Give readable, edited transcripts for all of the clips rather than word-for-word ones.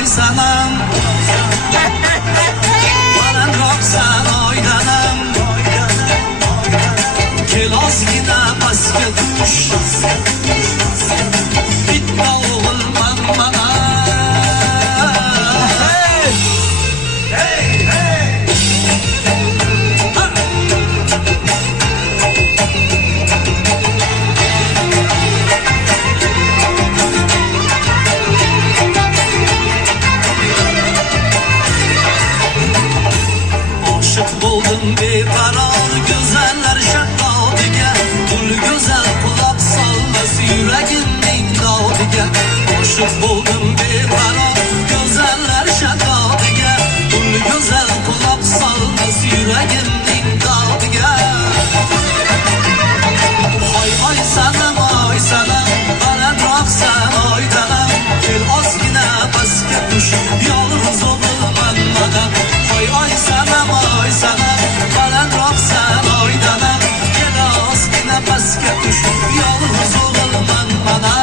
oy sanam balandroqsan oydanam kel ozgina pastga tush bitta o'g'ilman mana buldum beqaror go'zallar shaddodiga ul go'zal quloq solmas yuragimning dodiga oshiq buldum beqaror go'zallar shaddodiga ul go'zal quloq solmas yuragimning dodiga oy sanam balandroqsan oydanam kel ozgina pastga tush yolg'iz o'g'ilman mana oy sanam balandroqsan oydanam kel ozgina pastga tush yolg'iz o'g'ilman mana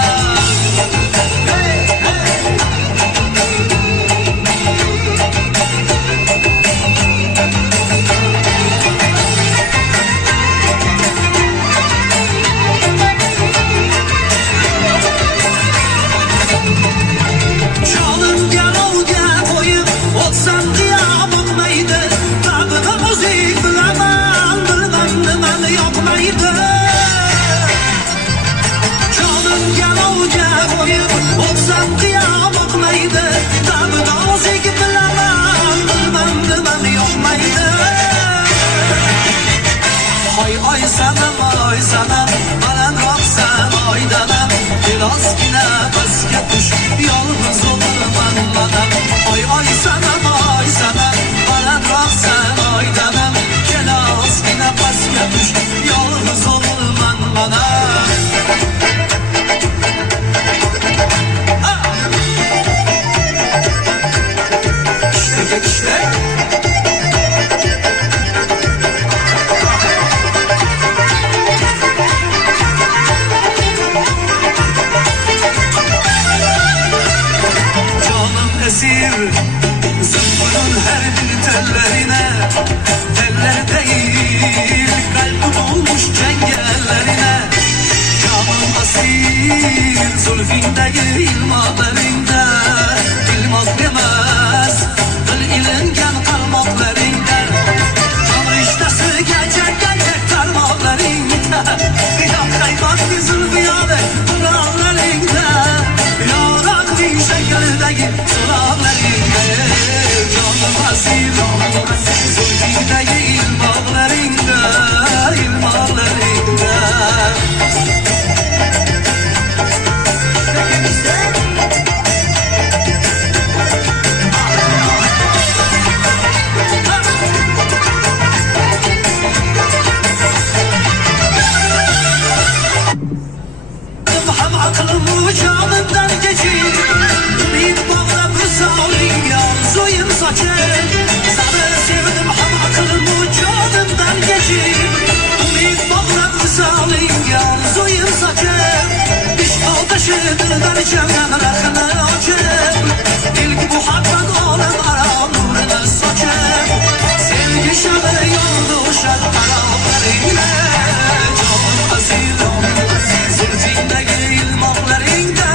oy sanam balandroqsan oydanam kel ozgina pastga tush yolg'iz o'g'ilman mana oy sanam balandroqsan oydanam kel ozgina pastga tush yolg'iz o'g'ilman mana zımbırın her bir tellerine teller değil kalbim olmuş cengellerine canım asir zulfindeki ilmaklarında ilmak demez dil ilingen kalmaklarında canı iştesi gerçek tarmaklarında yok hayvan bir zulfiyade kulağlarında yorak bir şekildeki sulağlarında canım asir zulfindeki ilmaklarında aklımı canımdan geçir bir bağla güzelim yarzuyum saçır sana sevdim hem aklımı canımdan geçir bir bağla güzelim yarzuyum saçır iş kardeşidir cemden rakını açır ilk bu haktan olan ara nurunu saçır sevgi şalı yoldu şar aralarıyla canım asirim zülfindeki ilmaklarında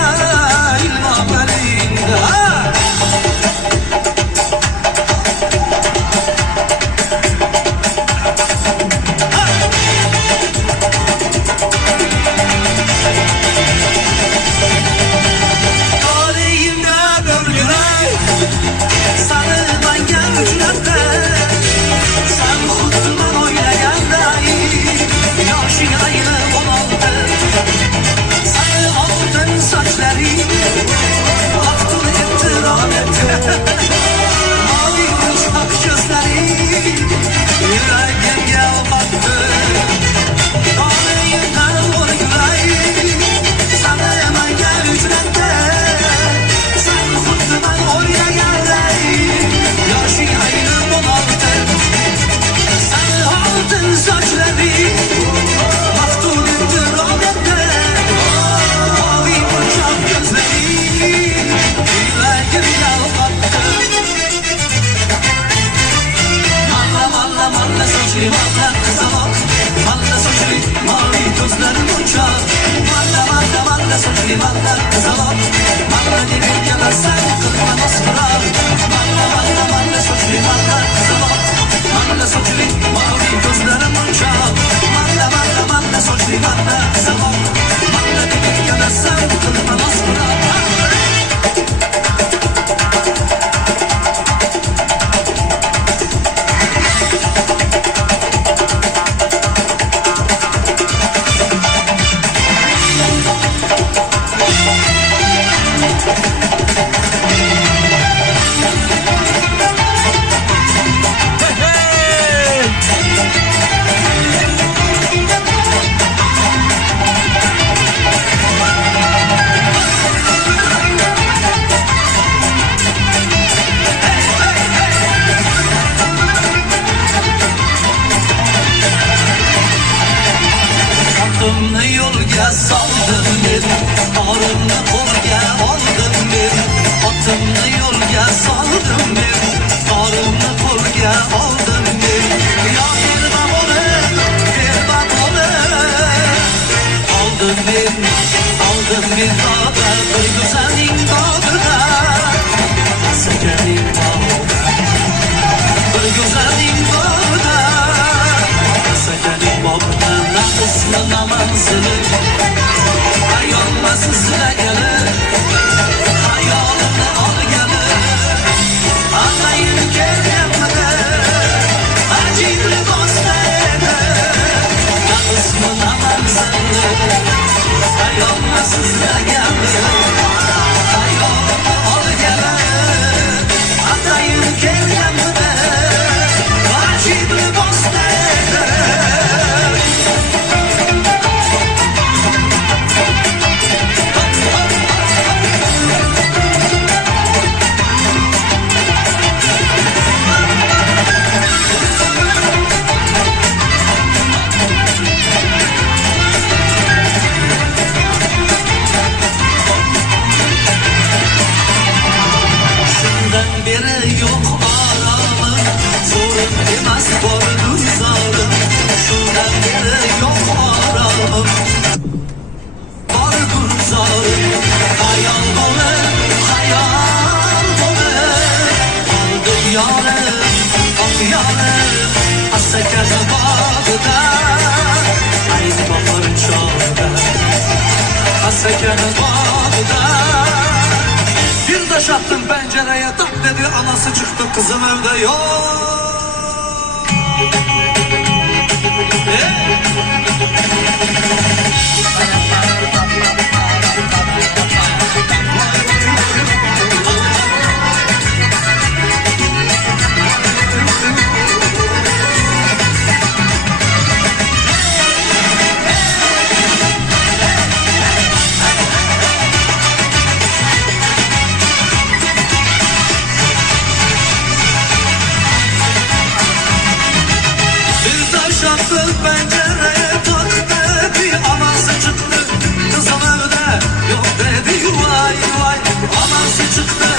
yo'lga soldim men, orimni qo'lga oldim men, otimni yo'lga soldim men, orimni qo'lga oldim men. Yo berma bo'lib, oldim men dog'da, bir go'zalning dog'ida, asakaning bog'ida, bir go'zalning bog'ida, asakaning bog'ida, na ismi na manzili, ayolma sizlagali, hayolimni olgali, atayin kelganmidi, ajib libosda edi, na ismi na manzili, ayolma sizlagali, hayolimni olgali, atayin kelganmidi, ajib libosda edi. Shundan beri yo'q oromim, zo'rim emas bor guzorim. Shundan beri yo'q oromim, bor guzorim. Hayol bo'lib, oldi yorim, asakani bog'ida, ayni bahor chog'ida, asakani bog'ida. Bir taş attım pencereye, tak dedi, anası çıktı, kızım evde yok. Bir taş attım pencereye, tak dedi, anası çıktı, kızım evde yok dedi, vay vay, anası çıktı,